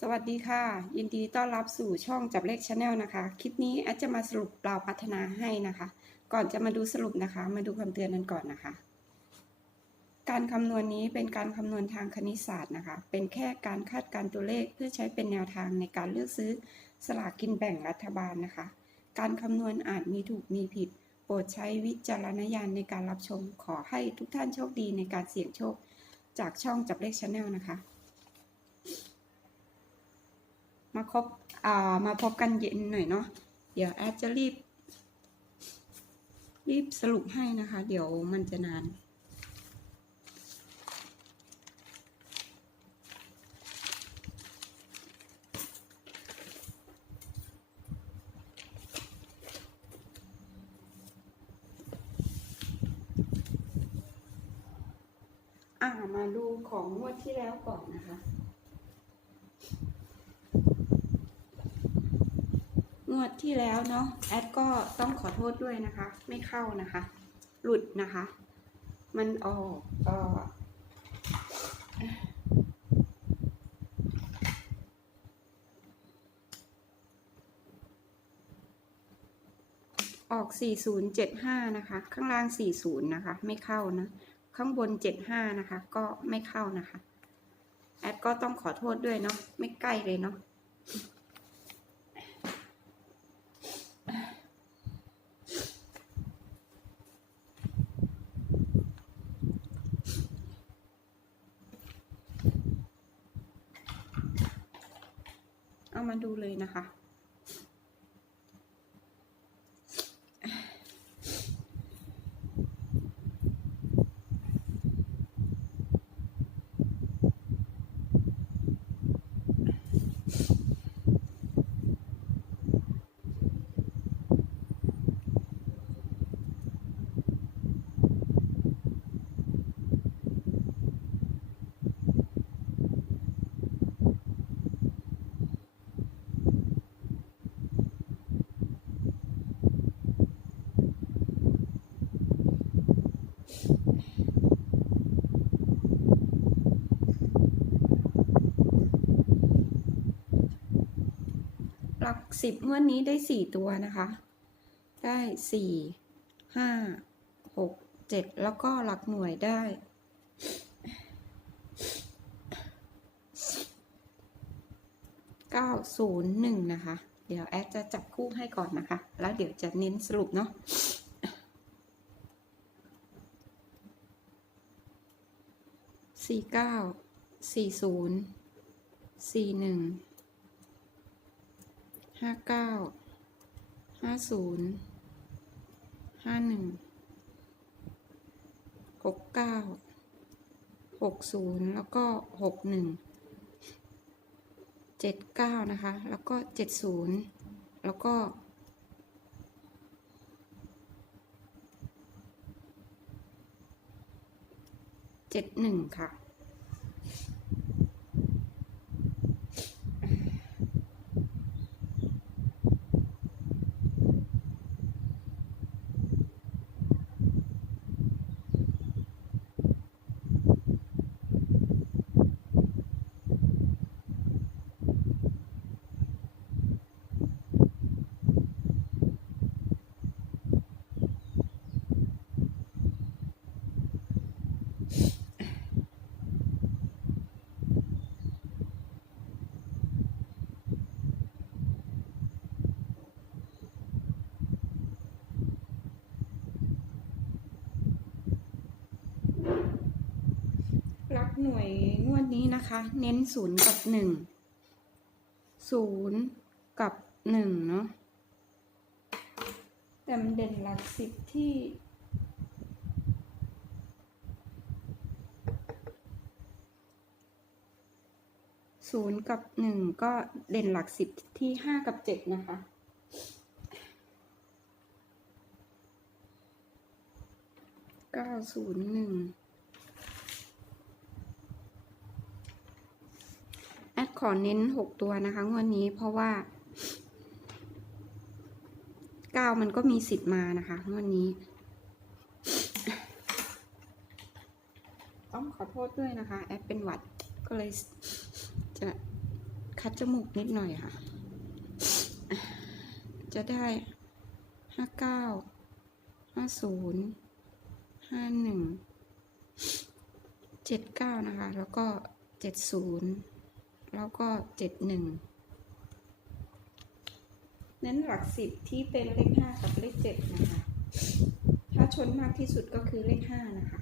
สวัสดีค่ะ ยินดีต้อนรับสู่ช่องจับเลขชาแนลนะคะ คลิปนี้แอดจะมาสรุปเราพัฒนาให้นะคะ ก่อนจะมาดูสรุปนะคะ มาดูคำเตือนกันก่อนนะคะ การคำนวณนี้เป็นการคำนวณทางคณิตศาสตร์นะคะ เป็นแค่การคาดการตัวเลขเพื่อใช้เป็นแนวทางในการเลือกซื้อสลากกินแบ่งรัฐบาลนะคะ การคำนวณอาจมีถูกมีผิด โปรดใช้วิจารณญาณในการรับชม ขอให้ทุกท่านโชคดีในการเสี่ยงโชค จากช่องจับเลขชาแนลนะคะ มาคบอ่ามาพบกันเย็นหน่อยเนาะเดี๋ยวแอดจะรีบ รีบสรุปให้นะคะ เดี๋ยวมันจะนานมาดูของงวดที่แล้วก่อนนะคะ งวด ที่แล้วเนาะแอดก็ต้องขอโทษด้วยนะคะ ไม่เข้านะคะ หลุดนะคะ มันออกออออก 4075 นะคะ ข้างล่าง 40 นะคะ ไม่เข้านะ ข้างบน 75 นะคะ ก็ไม่เข้านะคะ แอดก็ต้องขอโทษด้วยเนาะ ไม่ใกล้เลยเนาะ เอามาดูเลย นะคะ สิบงวดนี้ได้สี่ตัวนะคะ ได้สี่ห้าหกเจ็ดแล้วก็หลักหน่วยได้เก้าศูนย์หนึ่งนะคะ เดี๋ยวแอดจะจับคู่ให้ก่อนนะคะ แล้วเดี๋ยวจะเน้นสรุปเนาะสี่เก้าสี่ศูนย์สี่หนึ่ง ห้าเก้าห้าศูนย์ห้าหนึ่งหกเก้าหกศูนย์แล้วก็หกหนึ่งเจ็ดเก้านะคะ แล้วก็เจ็ดศูนย์แล้วก็เจ็ดหนึ่งค่ะ หน่วยงวดนี้นะคะ เน้นศูนย์กับหนึ่งศูนย์กับหนึ่งเนาะแต่มันเด่นหลักสิบที่ศูนย์กับหนึ่งก็เด่นหลักสิบที่ห้ากับเจ็ดนะคะเก้าศูนย์หนึ่ง แอด ขอเน้นหกตัวนะคะงวดนี้เพราะว่าเก้ามันก็มีสิทธิ์มานะคะงวดนี้ ต้องขอโทษด้วยนะคะ แอดเป็นหวัดก็เลยจะคัดจมูกนิดหน่อยค่ะ จะได้ห้าเก้าห้าศูนย์ห้าหนึ่งเจ็ดเก้านะคะ แล้วก็เจ็ดศูนย์ แล้วก็เจ็ดหนึ่งเน้นหลักสิบที่เป็นเลขห้ากับเลขเจ็ดนะคะ ถ้าชนมากที่สุดก็คือเลขห้านะคะ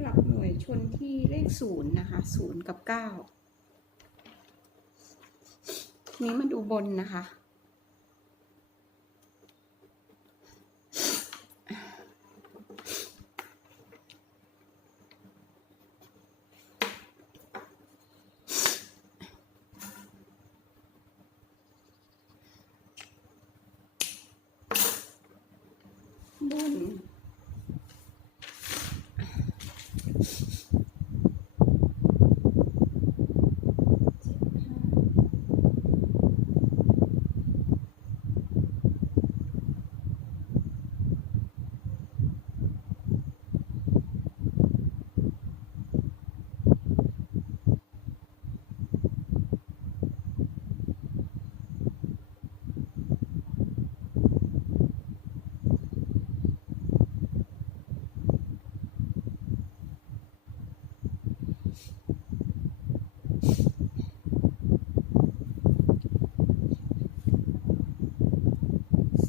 หลักหน่วยชนที่เลขศูนย์นะคะศูนย์กับเก้า นี้มาดูบนนะคะ บน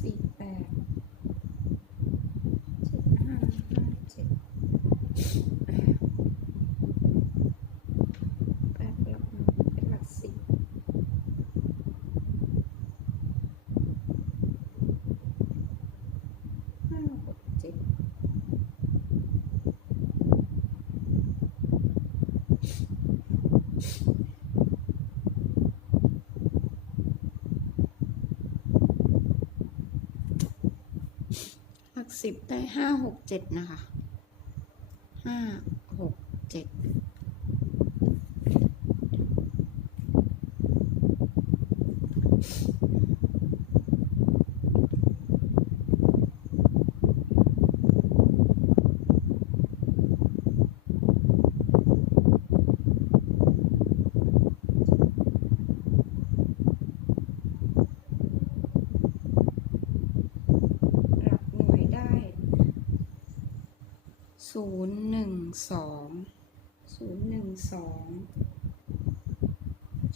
สี่แปดเจ็ดห้าห้าเจ็ดแปดหลักหนึ่งเป็นหลักสิบห้าหกเจ็ดหลัก สิบได้ห้าหกเจ็ดนะคะห้าหกเจ็ด หลักหน่วยได้ ศูนย์หนึ่งสองศูนย์หนึ่งสอง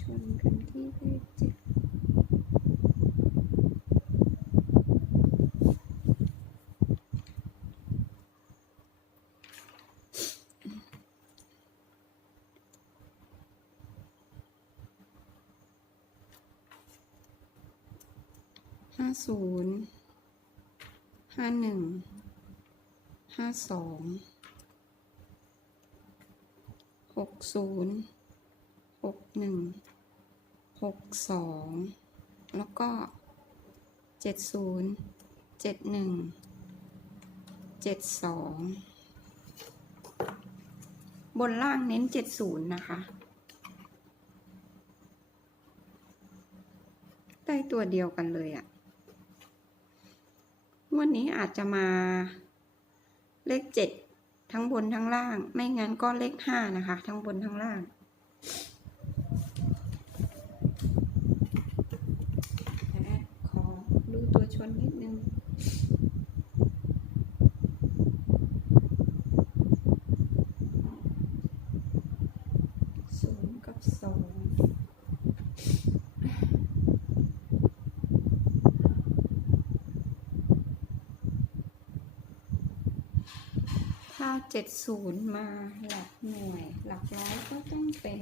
ชนกันที่เลขเจ็ดห้าศูนย์ห้าหนึ่ง ห้าสองหกศูนย์หกหนึ่งหกสองแล้วก็เจ็ดศูนย์เจ็ดหนึ่งเจ็ดสองบนล่างเน้นเจ็ดศูนย์นะคะได้ตัวเดียวกันเลยอะงวดนี้อาจจะมา เลขเจ็ดทั้งบนทั้งล่าง ไม่งั้นก็เลขห้านะคะ ทั้งบนทั้งล่าง ขอดูตัวชนนิดนึง ศูนย์กับสอง ถ้าเจ็ดศูนย์มาหลักหน่วย หลักร้อยก็ต้องเป็น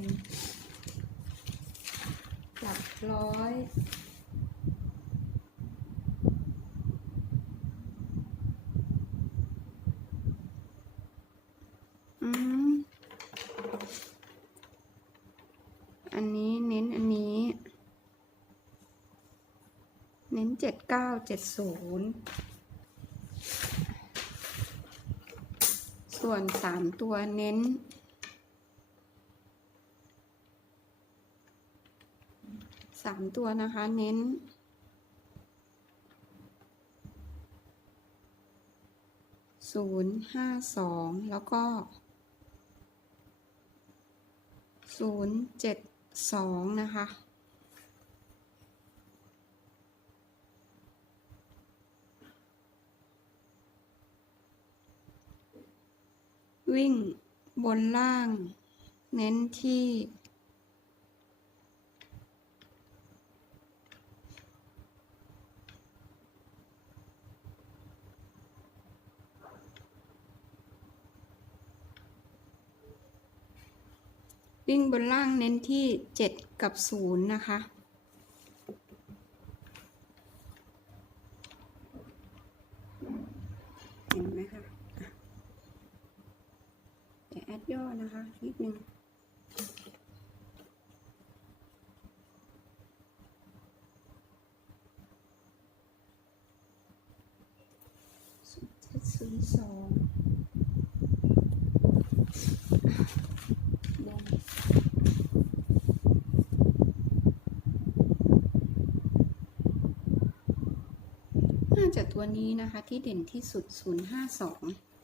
หลักร้อยอืมอันนี้เน้นอันนี้ เน้นเจ็ดเก้าเจ็ดศูนย์ ส่วนสามตัวเน้นสสามตัวนะคะเน้นศูนย์ห้าสองแล้วก็ศูนย์เจ็ดสองนะคะ วิ่งบนล่าง เน้นที่ วิ่งบนล่างเน้นที่ 7 กับ 0 นะคะเห็นไหมคะอะเดี๋ยวแอดย่อ นะคะนิดนึงศูนย์สองบนน่าจะตัวนี้นะคะที่เด่นที่สุด 052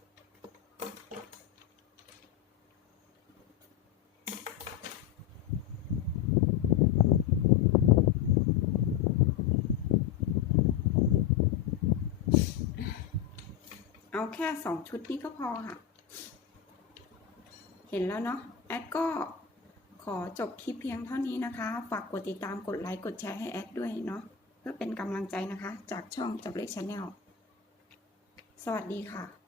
เอาแค่สองชุดนี้ก็พอค่ะ เห็นแล้วเนาะแอดก็ขอจบคลิปเพียงเท่านี้นะคะ ฝากกดติดตามกดไลค์กดแชร์ให้แอดด้วยเนาะเพื่อเป็นกำลังใจนะคะ จากช่องจับเลขชาแนลสวัสดีค่ะ